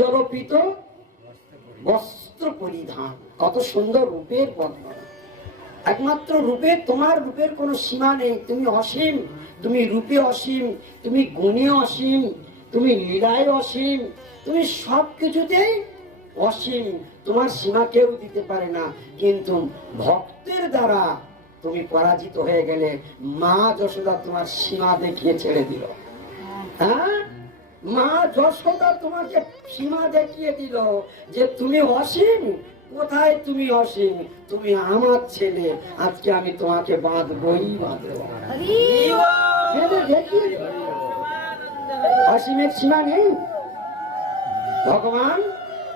চরপিত বস্ত্র পরিধান। কত সুন্দর রূপের বর্ণনা। একমাত্র রূপে, তোমার রূপের কোনো সীমা নেই। তুমি অসীম, তুমি রূপে অসীম, তুমি গুণে অসীম, তুমি লীলায় অসীম, তুমি সব কিছুতেই অসীম। তোমার সীমা কেউ দিতে পারে না। কিন্তু ভক্তের দ্বারা তুমি পরাজিত হয়ে গেলে মা যশোদা তোমার সীমা দেখিয়ে ছেড়ে দিল। হ্যাঁ? মা যশোদা তোমাকে সীমা দেখিয়ে দিল যে তুমি অসীম। কোথায় তুমি অসীম? তুমি আমার ছেলে। আজকে আমি তোমাকে বাঁধবো। বেঁধে দেখিয়ে অসীমের সীমা নেই। ভগবান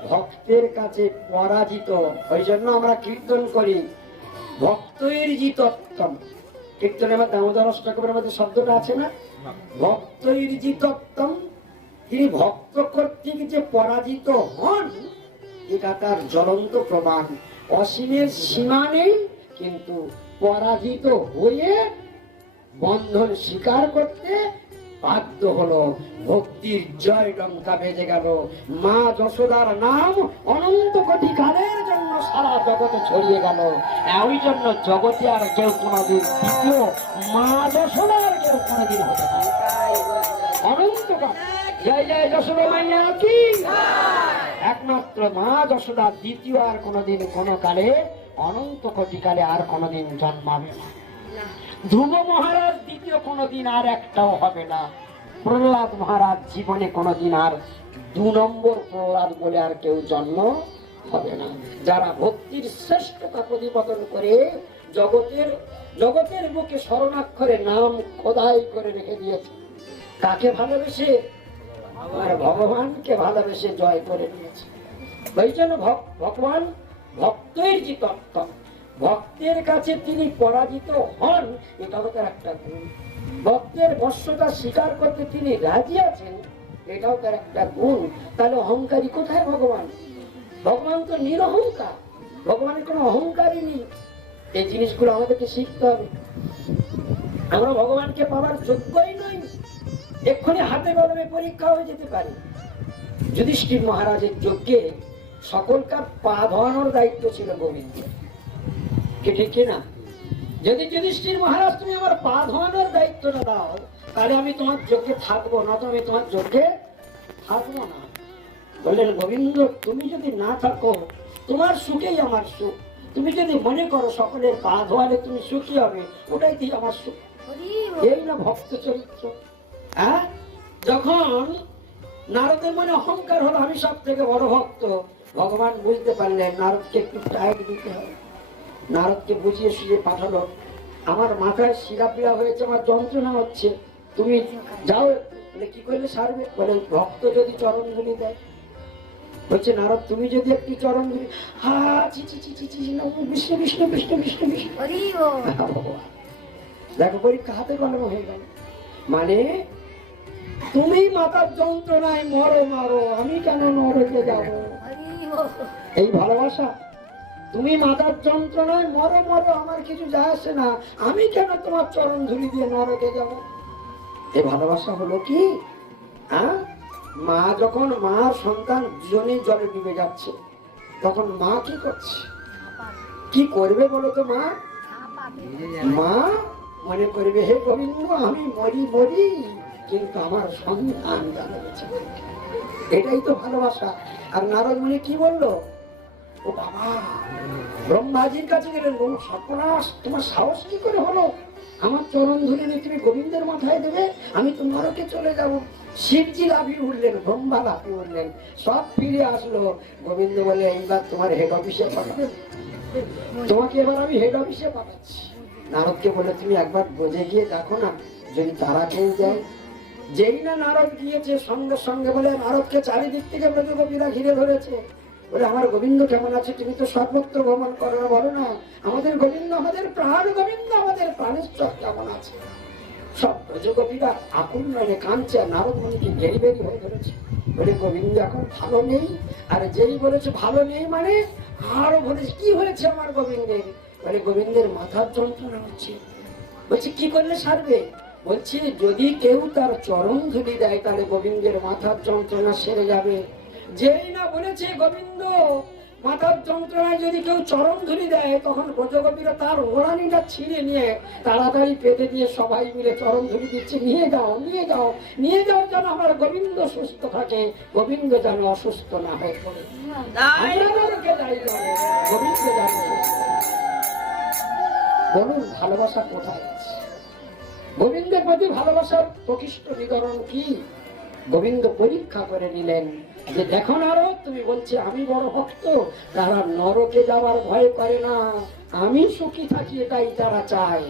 ভক্তের কাছে পরাজিত। ওই জন্য আমরা কীর্তন করি। ভক্তের জিতত্তম কীর্তনের মধ্যে দামোদর অষ্টকমের মধ্যে শব্দটা আছে না? ভক্তের জিতত্তম তিনি ভক্ত কর্তৃক যে পরাজিত হন, এটা তার জ্বলন্ত প্রমাণ। অসীমের সীমা নেই, কিন্তু পরাজিত হয়ে বন্ধন স্বীকার করতে বাধ্য হলো। ভক্তির জয় ডঙ্কা বেজে গেল। মা যশোদার নাম অনন্ত কোটি কালের জন্য সারা জগতে ছড়িয়ে গেল। ওই জন্য জগতে আর কেউ কোনোদিন দ্বিতীয় মা যশোদার কেউ কোনোদিন হতে পারে। অনন্তকাল জয় জয় যশোদা মাইয়া কি? একমাত্র মা যশোদা দ্বিতীয় আর কোনোদিন কোনো কালে অনন্ত কোটি কালে আর কোনোদিন জন্মাবে না। ধ্রুব মহারাজ দ্বিতীয় কোনোদিন আর একটাও হবে না। প্রহ্লাদ মহারাজ জীবনে কোনোদিন আর দু নম্বর প্রহ্লাদ বলে আর কেউ জন্ম হবে না। যারা ভক্তির শ্রেষ্ঠতা প্রতিপাদন করে, জগতের জগতের বুকে শরণাক্ষরে নাম খোদাই করে রেখে দিয়েছে। কাকে ভালোবেসে? ভগবানকে ভালোবেসে জয় করে নিয়েছে। ওই জন্য ভগবান ভক্তের যে তত্ত্ব, ভক্তের কাছে তিনি পরাজিত হন, এটাও তার একটা গুণ। ভক্তের বর্ষতা স্বীকার করতে তিনি রাজি আছেন, এটাও তার একটা গুণ। তাহলে অহংকারী কোথায় ভগবান? ভগবান তো নিরহংকার। ভগবানের কোনো অহংকারই নেই। এই জিনিসগুলো আমাদেরকে শিখতে হবে। আমরা ভগবানকে পাওয়ার যোগ্যই নই। এক্ষুনি হাতে কলমে পরীক্ষা হয়ে যেতে পারে। যুধিষ্ঠির মহারাজের যজ্ঞে সকলকার পা ধোয়ানোর দায়িত্ব ছিল গোবিন্দ। কি ঠিক কি না? যদি যুধিষ্ঠির মহারাজ তুমি আমার পা ধোয়ানোর দায়িত্বটা দাও তাহলে আমি তোমার যজ্ঞে থাকব না তো আমি তোমার যজ্ঞে থাকব না। বললেন গোবিন্দ তুমি যদি না থাকো তোমার সুখেই আমার সুখ। তুমি যদি মনে করো সকলের পা ধোয়ালে তুমি সুখী হবে ওটাই আমার সুখ। এই না ভক্ত চরিত্র। হ্যাঁ? যখন নারদের মনে অহংকার হলো আমি সব থেকে বড় ভক্ত। ভগবান বুঝতে পারলেন নারদকে একটু টাইট দিতে হবে। নারদকে বুঝিয়ে সুঝিয়ে পাঠালো আমার মাথায় শিরা পীড়া হয়েছে আমার যন্ত্রণা হচ্ছে। তুমি যাও বলে কি করলে সারবে? বলে ভক্ত যদি চরণ ধুলি দেয়। বলছে নারদ তুমি যদি একটি চরণ হা ছি ছি ছি ছি ছি, বিষ্ণু বিষ্ণু বিষ্ণু বিষ্ণু বিষ্ণু। দেখো পরীক্ষা হাতে কলম হয়ে গেল। মানে তুমি মাতার যন্ত্রণায় মরো, মারো। আমি কেন নরকে যাব? এই ভালোবাসা? তুমি মাতার যন্ত্রণায় মরো মরো, আমার কিছু যায় আসে না। আমি কেন তোমার চরণ ধুলি দিয়ে নরকে যাব? এই ভালোবাসা হলো কি? হ্যাঁ? মা যখন মা সন্তান দুজনেই জলে ডুবে যাচ্ছে, তখন মা কি করছে? কি করবে বলো তো মা? মা মনে করবে, হে গোবিন্দ, আমি মরি মরি। কিন্তু আমার সন্তান এটাই তো ভালোবাসা। আর নারদ মুনি কি বলল? ও বাবা, ব্রহ্মাজির কাছে গেলেন বলুন সর্বনাশ, তোমার সাহস কি করে হলো? আমার চরণ ধরে নিয়ে তুমি গোবিন্দের মাথায় দেবে, আমি তো নরকে চলে যাব। শিবজি লাভি উঠলেন, ব্রহ্মা লাভি উঠলেন, সব ফিরে আসলো। গোবিন্দ বলে, এইবার তোমার হেড অফিসে পাঠাবে। তোমাকে এবার আমি হেড অফিসে পাঠাচ্ছি। নারদকে বলে, তুমি একবার বোঝে গিয়ে দেখো না, যদি তারা কেউ দেয় যেই না নারদ গিয়েছে, সঙ্গে সঙ্গে বলে, নারদকে চারিদিক থেকে ব্রজগোপীরা ঘিরে ধরেছে। বলে, আমার গোবিন্দ কেমন আছে? তুমি তো সর্বত্র ভ্রমণ করো না বলো না। আমাদের গোবিন্দ, আমাদের প্রাণ গোবিন্দ, আমাদের প্রাণেশ্বর কেমন আছে? সব ব্রজগোপীরা আকুল নয় কাঁদছে, আর নারদ মুনিকে ঘেরি বেরি হয়ে ধরেছে। বলে, গোবিন্দ এখন ভালো নেই? আর যেই বলেছে ভালো নেই মানে আরও বলেছে, কি হয়েছে আমার গোবিন্দের? বলে, গোবিন্দের মাথার যন্ত্রণা হচ্ছে। বলছে, কি করলে সারবে? বলছে, যদি কেউ তার চরণ ধুলি দেয়, তাহলে গোবিন্দের মাথার যন্ত্রণা সেরে যাবে। যেই না বলেছে গোবিন্দ, মাথার যন্ত্রণায় যদি কেউ চরম ধরি দেয়, তখন ব্রজগোপীরা তার ওড়ানিটা ছিঁড়ে নিয়ে তাড়াতাড়ি পেতে দিয়ে সবাই মিলে চরম ধরি দিচ্ছে, নিয়ে যাও নিয়ে যাও নিয়ে যাও যেন আমার গোবিন্দ সুস্থ থাকে, গোবিন্দ যেন অসুস্থ না হয়ে পড়ে। গোবিন্দ যেন বলুন, ভালোবাসা কোথায়? আছে গোবিন্দের প্রতি ভালোবাসার প্রকৃষ্ট নিদরণ কি? গোবিন্দ পরীক্ষা করে নিলেন যে, দেখো নারো তুমি বলছে, আমি বড় ভক্ত, তারা নরকে যাওয়ার ভয় করে না। আমি সুখী থাকি, এটাই তারা চায়।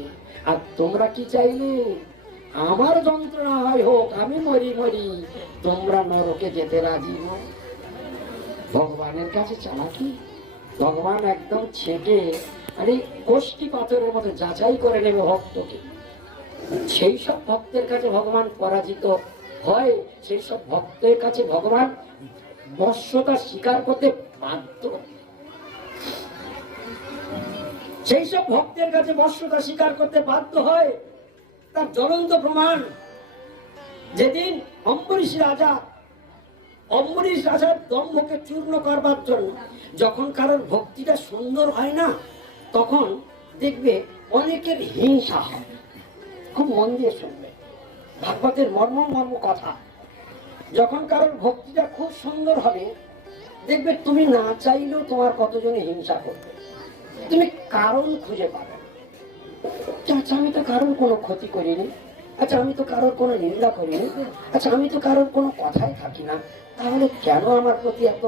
আর তোমরা কি চাইলে? আমার যন্ত্রণা হয় হোক, আমি মরি মরি। তোমরা নরকে যেতে রাজি নয় ভগবানের কাছে চালাকি? ভগবান একদম ছেটে আরে কোষ্টি পাথরের মতো যাচাই করে নেবে ভক্তকে। সেই সব ভক্তের কাছে ভগবান পরাজিত হয়, সেই সব ভক্তের কাছে ভগবান বর্ষতা স্বীকার করতে বাধ্য। সেই সব ভক্তের কাছে বর্ষতা স্বীকার করতে বাধ্য হয়। তার জ্বলন্ত প্রমাণ, যেদিন অম্বরীশ রাজা, অম্বরীশ রাজার দম্ভকে চূর্ণ করবার জন্য যখন কারোর ভক্তিটা সুন্দর হয় না, তখন দেখবে অনেকের হিংসা হয়। খুব মন দিয়ে শুনবে। ভাগবতের মর্ম মর্ম কথা। যখন কারোর ভক্তিটা খুব সুন্দর হবে, দেখবে তুমি না চাইলেও তোমার কতজনে হিংসা করবে। তুমি কারণ খুঁজে পাবে আচ্ছা আমি তো কারোর কোনো ক্ষতি করিনি। আচ্ছা আমি তো কারোর কোনো নিন্দা করিনি। আচ্ছা আমি তো কারোর কোনো কথাই থাকি না। তাহলে কেন আমার প্রতি এত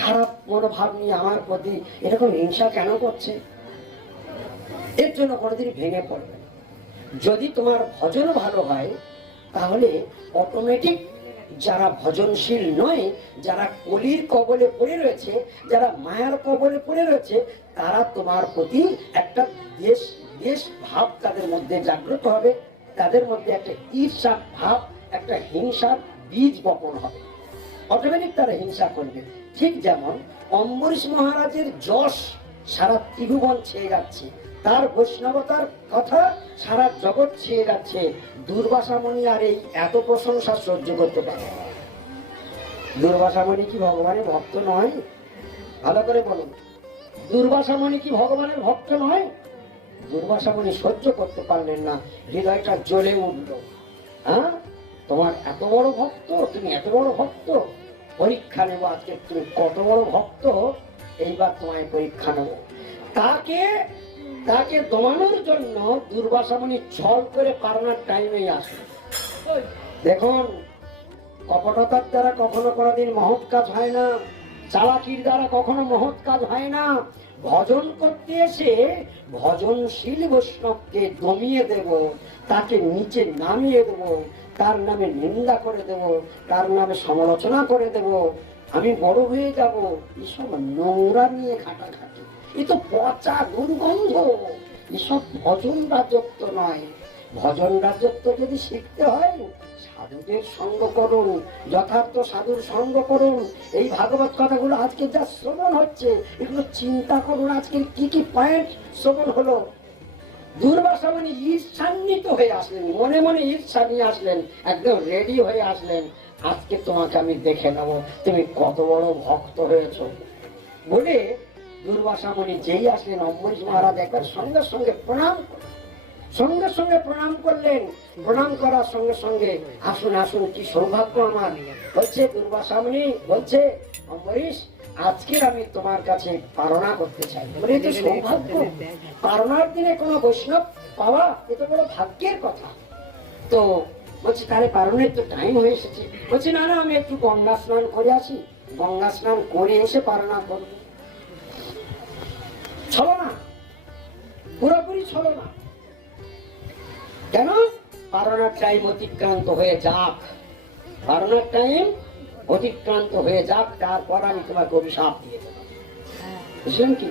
খারাপ মনোভাব নিয়ে আমার প্রতি এরকম হিংসা কেন করছে? এর জন্য কোনোদিন ভেঙে পড়বে। যদি তোমার ভজন ভালো হয়, তাহলে অটোমেটিক যারা ভজনশীল নয়, যারা কলির কবলে পড়ে রয়েছে, যারা মায়ার কবলে পড়ে রয়েছে, তারা তোমার প্রতি একটা দেশ দেশ ভাব তাদের মধ্যে জাগ্রত হবে। তাদের মধ্যে একটা ঈর্ষা ভাব, একটা হিংসার বীজ বপন হবে। অটোমেটিক তারা হিংসা করবে। ঠিক যেমন অম্বরীশ মহারাজের যশ সারা ত্রিভুবন ছেয়ে যাচ্ছে। তার বৈষ্ণবতার কথা সারা জগৎ ছেয়ে যাচ্ছে। দুর্বাসামণি আর এই এত প্রশংসা সহ্য করতে পারে। দুর্বাসামণি কি ভগবানের ভক্ত নয়? ভালো করে বলুন। দুর্বাসামণি কি ভগবানের ভক্ত নয়? দুর্বাসামণি সহ্য করতে পারলেন না। হৃদয়টা জ্বলে উঠল। হ্যাঁ? তোমার এত বড় ভক্ত? তুমি এত বড় ভক্ত? পরীক্ষা নেব আজকে। তুমি কত বড় ভক্ত? এইবার তোমায় পরীক্ষা নেব। তাকে তাকে দমানোর জন্য দুর্বাসামণি ছল করে পারানোর টাইমেই আসে। দেখুন, কপটতার দ্বারা কখনো কোনোদিন মহৎ কাজ হয় না, চালাকির দ্বারা কখনো মহৎ কাজ হয় না। ভজন করতে এসে ভজনশীল বৈষ্ণবকে দমিয়ে দেব, তাকে নিচে নামিয়ে দেব, তার নামে নিন্দা করে দেব, তার নামে সমালোচনা করে দেব। আমি বড় হয়ে যাব, এসব নোংরা নিয়ে ঘাটাঘাটি। এ তো পচা দুর্গন্ধ। এসব ভজন রাজত্ব নয়। ভজন রাজত্ব যদি শিখতে হয়, সাধুদের সঙ্গ করুন, যথার্থ সাধুর সঙ্গ করুন। এই ভাগবত কথাগুলো আজকে যা শ্রবণ হচ্ছে, এগুলো চিন্তা করুন আজকে কি কি পয়েন্ট শ্রবণ হলো। দুর্বাসা মানে ঈর্ষান্বিত হয়ে আসলেন, মনে মনে ঈর্ষা নিয়ে আসলেন, একদম রেডি হয়ে আসলেন। আজকে তোমাকে আমি দেখে নেব, তুমি কত বড় ভক্ত হয়েছ। বলে দুর্বাসা মণি যেই আসলেন, অম্বরীশ মহারাজ একবার সঙ্গে সঙ্গে প্রণাম। সঙ্গে সঙ্গে প্রণাম করলেন। প্রণাম করার সঙ্গে সঙ্গে, আসুন আসুন, কি সৌভাগ্য আমার। বলছে, দুর্বাসামণি, বলছে, অম্বরীশ, আজকে আমি তোমার কাছে পারণা করতে চাই। তো সৌভাগ্য। পারণার দিনে কোনো বৈষ্ণব পাওয়া এ তো বড় ভাগ্যের কথা। তো বলছি, তাহলে পারণের তো টাইম হয়ে এসেছে। বলছি, না না, আমি একটু গঙ্গা স্নান করে আসি। গঙ্গা স্নান করে এসে পারণা করব। ছলো না। পুরোপুরি ছলো না। কেন? পারণার টাইম অতিক্রান্ত হয়ে যাক। পারণার টাইম অতিক্রান্ত হয়ে যাক তারপর আমি তোমাকে অভিশাপ দিয়ে দেবো। বুঝলেন কি?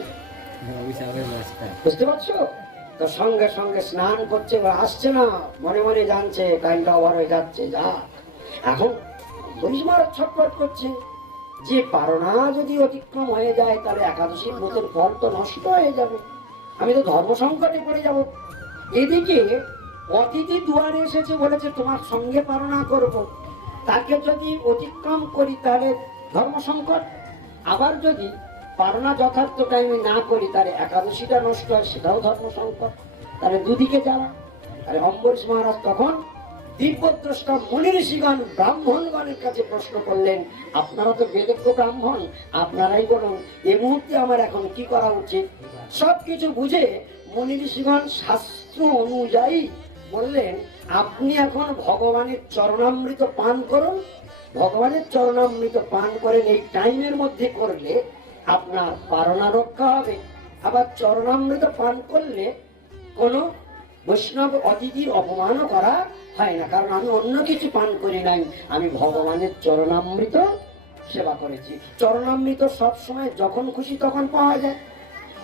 বুঝতে পারছ? তো সঙ্গে সঙ্গে স্নান করছে বা আসছে না। মনে মনে জানছে টাইমটা ওভার হয়ে যাচ্ছে যা এখন পুলিশ মারা ছটফট করছে। যে পারণা যদি অতিক্রম হয়ে যায়, তাহলে একাদশী ব্রতের ফল তো নষ্ট হয়ে যাবে। আমি তো ধর্ম সংকটে পড়ে যাব। এদিকে অতিথি দুয়ারে এসেছে, বলেছে, তোমার সঙ্গে পারণা করব। তাকে যদি অতিক্রম করি, তাহলে ধর্ম সংকট। আবার যদি পারণা যথার্থ টাইমে না করি, তাহলে একাদশীটা নষ্ট হয়, সেটাও ধর্ম সংকট। তাহলে দুদিকে যাওয়া। তাহলে অম্বরীশ মহারাজ তখন দিব্যদ্রষ্টা মুনি ঋষিগণ ব্রাহ্মণগণের কাছে প্রশ্ন করলেন, আপনারা তো বেদজ্ঞ ব্রাহ্মণ, আপনারাই বলুন এ মুহূর্তে আমার এখন কি করা উচিত? সবকিছু বুঝে মুনি ঋষিগণ শাস্ত্র অনুযায়ী বললেন, আপনি এখন ভগবানের চরণামৃত পান করুন। ভগবানের চরণামৃত পান করেন এই টাইমের মধ্যে করলে আপনার পারণা রক্ষা হবে। আবার চরণামৃত পান করলে কোনো বৈষ্ণব অতিথির অপমানও করা হয় না, কারণ আমি অন্য কিছু পান করি নাই। আমি ভগবানের চরণামৃত সেবা করেছি। চরণামৃত সব সময় যখন খুশি তখন পাওয়া যায়।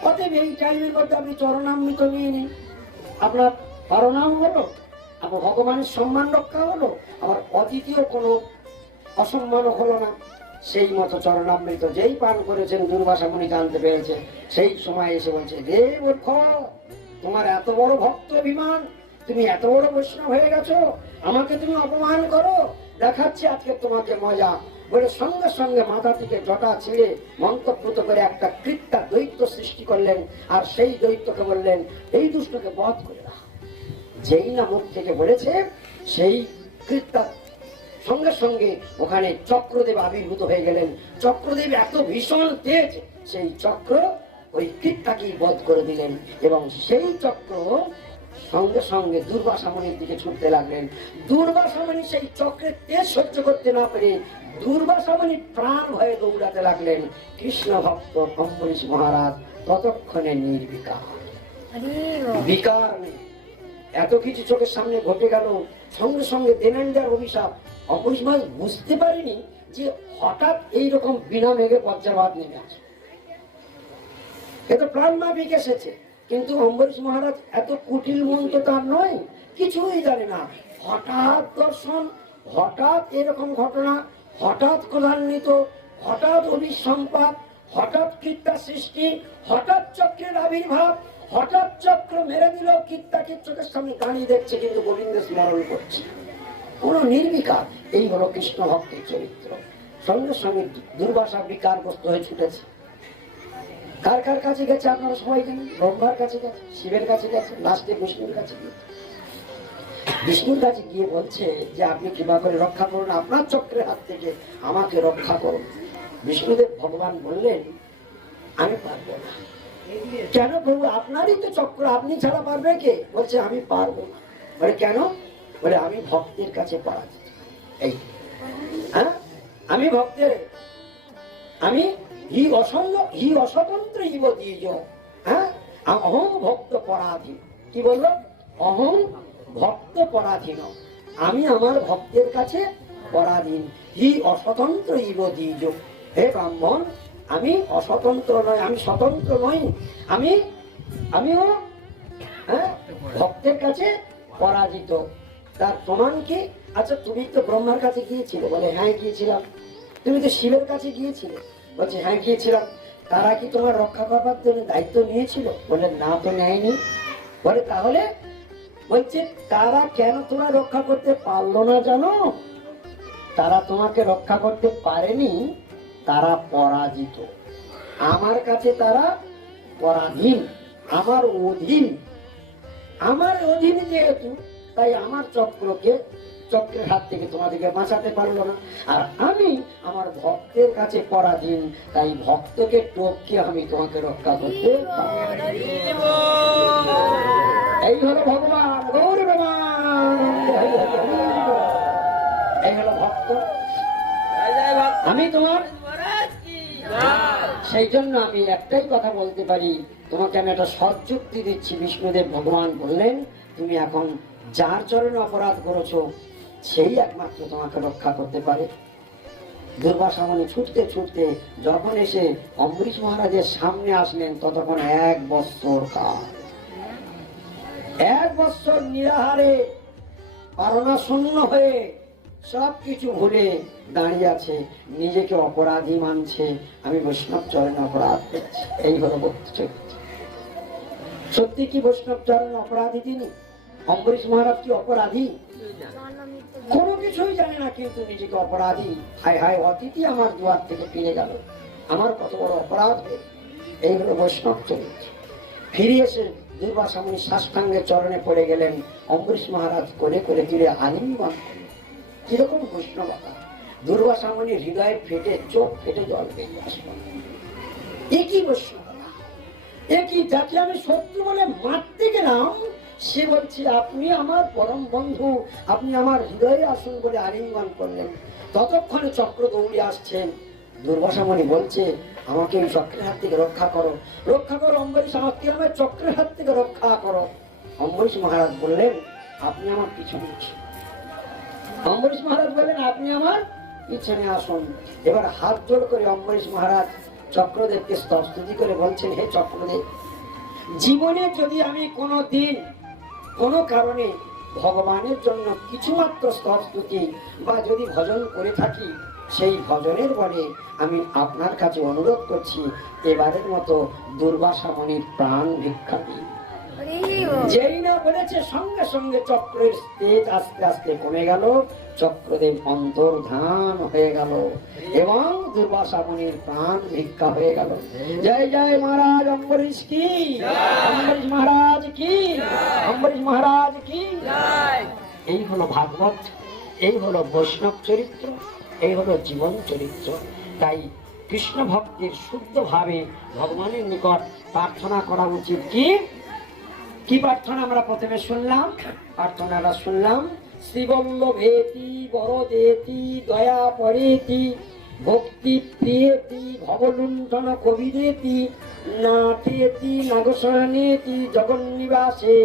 অতএব এই টাইমের মধ্যে আপনি চরণামৃত নিয়ে নিন। আপনার পারণাও হলো আবার ভগবানের সম্মান রক্ষা হলো আমার অতিথিও কোনো অসম্মানও হলো না। সেই মতো চরণামৃত যেই পান করেছেন দুর্বাসা মুনি জানতে পেরেছে। সেই সময় এসে বলছে মূর্খ, তোমার এত বড় ভক্ত অভিমান তুমি এত বড় বৈষ্ণব হয়ে গেছো, আমাকে তুমি অপমান করো, দেখাচ্ছি আজকে তোমাকে মজা বলে সঙ্গে সঙ্গে মাথা থেকে জটা ছিঁড়ে মন্তব্যত করে একটা কৃত্যা দৈত্য সৃষ্টি করলেন, আর সেই দৈত্যকে বললেন, এই দুষ্টকে বধ করে দাও। যেই না মুখ থেকে বলেছে, সেই কৃত্যা সঙ্গে সঙ্গে ওখানে চক্রদেব আবির্ভূত হয়ে গেলেন। চক্রদেব এত ভীষণ তেজ, সেই চক্র ওই কৃত্তাকেই বধ করে দিলেন এবং সেই চক্র সঙ্গে সঙ্গে দুর্বাসামণির দিকে ছুটতে লাগলেন। দুর্বাসামণি সেই চক্রের তেজ সহ্য করতে না পেরে দুর্বাসামণি প্রাণ ভয়ে দৌড়াতে লাগলেন কৃষ্ণ ভক্ত অম্বরীশ মহারাজ ততক্ষণে নির্বিকার। বিকার নেই। এত কিছু চোখের সামনে ঘটে গেল সঙ্গে সঙ্গে দেনেন্দার অভিশাপ। অম্বরীশ মহারাজ বুঝতে পারিনি যে হঠাৎ এইরকম বিনা মেঘে বজ্রাবাদ নেমে আসে। এ তো প্রাণ মাফিক এসেছে। কিন্তু অম্বরীশ মহারাজ এত কুটিল মন তো তার নয়, কিছুই জানে না। হঠাৎ দর্শন, হঠাৎ এরকম ঘটনা, হঠাৎ ক্রধান্বিত, হঠাৎ অভিসম্পাদ হঠাৎ কীর্তা সৃষ্টি, হঠাৎ চক্রের আবির্ভাব, হঠাৎ চক্র মেরে দিল কীর্তাকে চোখের সামনে দাঁড়িয়ে দেখছে কিন্তু গোবিন্দ স্মরণ করছে কোন নির্বিকার, এই হলো কৃষ্ণ ভক্তের চরিত্র। সঙ্গে সঙ্গে দুর্বাসা বিকারগ্রস্ত হয়ে ছুটেছে। কার কার কাছে গেছে আপনারা সবাই জানেন? ব্রহ্মার কাছে গেছে, শিবের কাছে গেছে, লাস্টে বিষ্ণুর কাছে গিয়েছে বিষ্ণুর কাছে গিয়ে বলছে যে, আপনি কৃপা করে রক্ষা করুন, আপনার চক্রের হাত থেকে আমাকে রক্ষা করুন। বিষ্ণুদেব ভগবান বললেন, আমি পারব না। কেন প্রভু? আপনারই তো চক্র, আপনি ছাড়া পারবে কে? বলছে, আমি পারব না। বলে, কেন? বলে, আমি ভক্তের কাছে পরাজিত। এই হ্যাঁ? আমি ভক্তের, আমি হি হি ইব দ্বিজ। হ্যাঁ? অহং ভক্ত পরাধীন। বলল? ভক্ত পরাধীন। আমি আমার ভক্তের কাছে পরাধীন। হি অস্বতন্ত্র ইব দ্বিজ। হে ব্রাহ্মণ, আমি অস্বতন্ত্র নয়, আমি স্বতন্ত্র নই। আমি, আমিও হ্যাঁ ভক্তের কাছে পরাজিত। তার প্রমাণ কি? আচ্ছা তুমি তো ব্রহ্মার কাছে গিয়েছিলে। বলে হ্যাঁ গিয়েছিলাম। তুমি তো শিবের কাছে গিয়েছিলে। বলছে হ্যাঁ গিয়েছিলাম। তারা কি তোমার রক্ষা করবার জন্য দায়িত্ব নিয়েছিল? বলে না তো নেয়নি। বলে, তাহলে? বলছে, তারা কেন তোমার রক্ষা করতে পারল না জানো? তারা তোমাকে রক্ষা করতে পারেনি, তারা পরাজিত। আমার কাছে তারা পরাধীন, আমার অধীন। আমার অধীন যেহেতু, তাই আমার চক্রকে চক্রের হাত থেকে তোমাদেরকে বাঁচাতে পারল না। আর আমি আমার ভক্তের কাছে পরাধীন তাই ভক্তকে টপকে আমি তোমাকে রক্ষা করতে এই হলো ভগবান, গৌর এই হলো ভক্ত। আমি তোমার সেই জন্য আমি একটাই কথা বলতে পারি। তোমাকে আমি একটা সৎযুক্তি দিচ্ছি। বিষ্ণুদেব ভগবান বললেন, তুমি এখন যার চরণে অপরাধ করেছ সেই একমাত্র তোমাকে রক্ষা করতে পারে। দুর্বাসা মানে ছুটতে ছুটতে যখন এসে অম্বরীশ মহারাজের সামনে আসলেন, ততক্ষণ এক বৎসর কাল। এক বৎসর নিরাহারে পারণা শূন্য হয়ে সব কিছু ভুলে দাঁড়িয়ে আছে। নিজেকে অপরাধী মানছে। আমি বৈষ্ণব চরণে অপরাধ করছি। এই হলো চরিত্র সত্যি কি বৈষ্ণব চরণে অপরাধী তিনি? অম্বরীশ মহারাজ কি অপরাধী? কোনো কিছুই জানে না কিন্তু নিজেকে অপরাধী। হায় হায় অতিথি আমার দুয়ার থেকে ফিরে গেল। আমার কত বড় অপরাধ এই হলো বৈষ্ণব চরিত্র। ফিরে এসে দুর্বাসামণি সাষ্টাঙ্গের চরণে পড়ে গেলেন। অম্বরীশ মহারাজ করে করে তুলে আলিঙ্গন। কীরকম বৈষ্ণবতা দুর্বাসামণি হৃদয়ে ফেটে চোখ ফেটে জল বেরিয়ে আসলো। একই বৈষ্ণবতা একই যাকে আমি শত্রু বলে মারতে গেলাম? সে বলছে আপনি আমার পরম বন্ধু, আপনি আমার হৃদয়ে আসুন বলে আলিঙ্গন করলেন। ততক্ষণে চক্র দৌড়ে আসছেন। দুর্বাসামণি বলছে, আমাকে এই চক্রের হাত থেকে রক্ষা করো। রক্ষা করো, অম্বরীশ, আমাকে আমার চক্রের হাত থেকে রক্ষা করো। অম্বরীশ মহারাজ বললেন, আপনি আমার পিছনে আসুন। অম্বরীশ মহারাজ বললেন, আপনি আমার পিছনে আসুন। এবার হাত জোড় করে অম্বরীশ মহারাজ চক্রদেবকে স্তস্তুতি করে বলছেন, হে চক্রদেব, জীবনে যদি আমি কোনো দিন কোনো কারণে ভগবানের জন্য কিছুমাত্র স্তস্তুতি বা যদি ভজন করে থাকি সেই ভজনের বলে আমি আপনার কাছে অনুরোধ করছি এবারের মতো দুর্বাসা মনির প্রাণ ভিক্ষা দিই যেই না বলেছে সঙ্গে সঙ্গে চক্রের তেজ আস্তে আস্তে কমে গেল। চক্রদেব অন্তর্ধান হয়ে গেল এবং দুর্বাসা মুনির প্রাণ ভিক্ষা হয়ে গেল। জয় জয় মহারাজ, অম্বরীশ কি? অম্বরীশ মহারাজ কি? অম্বরীশ মহারাজ কি? এই হলো ভাগবত, এই হলো বৈষ্ণব চরিত্র, এই হলো জীবন চরিত্র। তাই কৃষ্ণ ভক্তির শুদ্ধভাবে ভগবানের নিকট প্রার্থনা করা উচিত কি? কি প্রার্থনা আমরা প্রথমে শুনলাম? প্রার্থনাটা শুনলাম। শ্রীবল্লভেতি বরদেতি দয়া পরেতি ভক্তি প্রিয়েতি ভবলুণ্ঠন কবিরেতি নাটেতি নাগসনেতি জগন্নিবাসে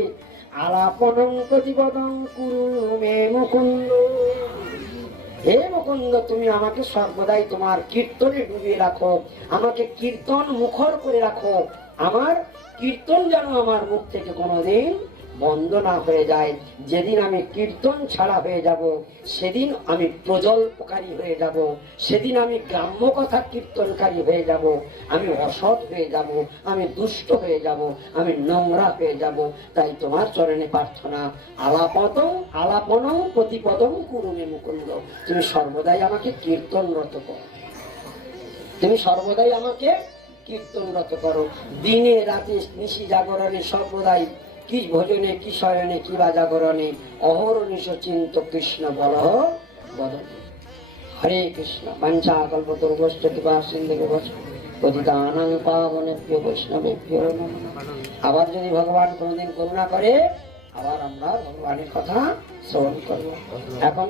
আলাপনং প্রতিপদং কুরু মে মুকুন্দ। হে মুকুন্দ, তুমি আমাকে সর্বদাই তোমার কীর্তনে ডুবিয়ে রাখো, আমাকে কীর্তন মুখর করে রাখো। আমার কীর্তন যেন আমার মুখ থেকে কোনোদিন বন্ধ না হয়ে যায়। যেদিন আমি কীর্তন ছাড়া হয়ে যাব, সেদিন আমি প্রজল্পকারী হয়ে যাব, সেদিন আমি গ্রাম্য কথা কীর্তনকারী হয়ে যাব, আমি অসৎ হয়ে যাব, আমি দুষ্ট হয়ে যাব, আমি নোংরা হয়ে যাব। তাই তোমার চরণে প্রার্থনা আলাপতং আলাপনং প্রতিপদং কুরুমে মুকুন্দ। তুমি সর্বদাই আমাকে কীর্তনরত করো। তুমি সর্বদাই আমাকে কীর্তনরত করো। দিনে রাতে নিশি জাগরণে সর্বদাই কি ভোজনে, কি শয়নে কি বা জাগরণে অহরনিশ চিন্ত কৃষ্ণ বল। হরে কৃষ্ণ। পঞ্চা কল্পতরুগশ্চ কৃপা সিন্ধু পতিতানাং পাবনেভ্য বৈষ্ণবেভ্যো আবার যদি ভগবান কোনোদিন করুণা করে, আবার আমরা ভগবানের কথা শ্রবণ করব। এখন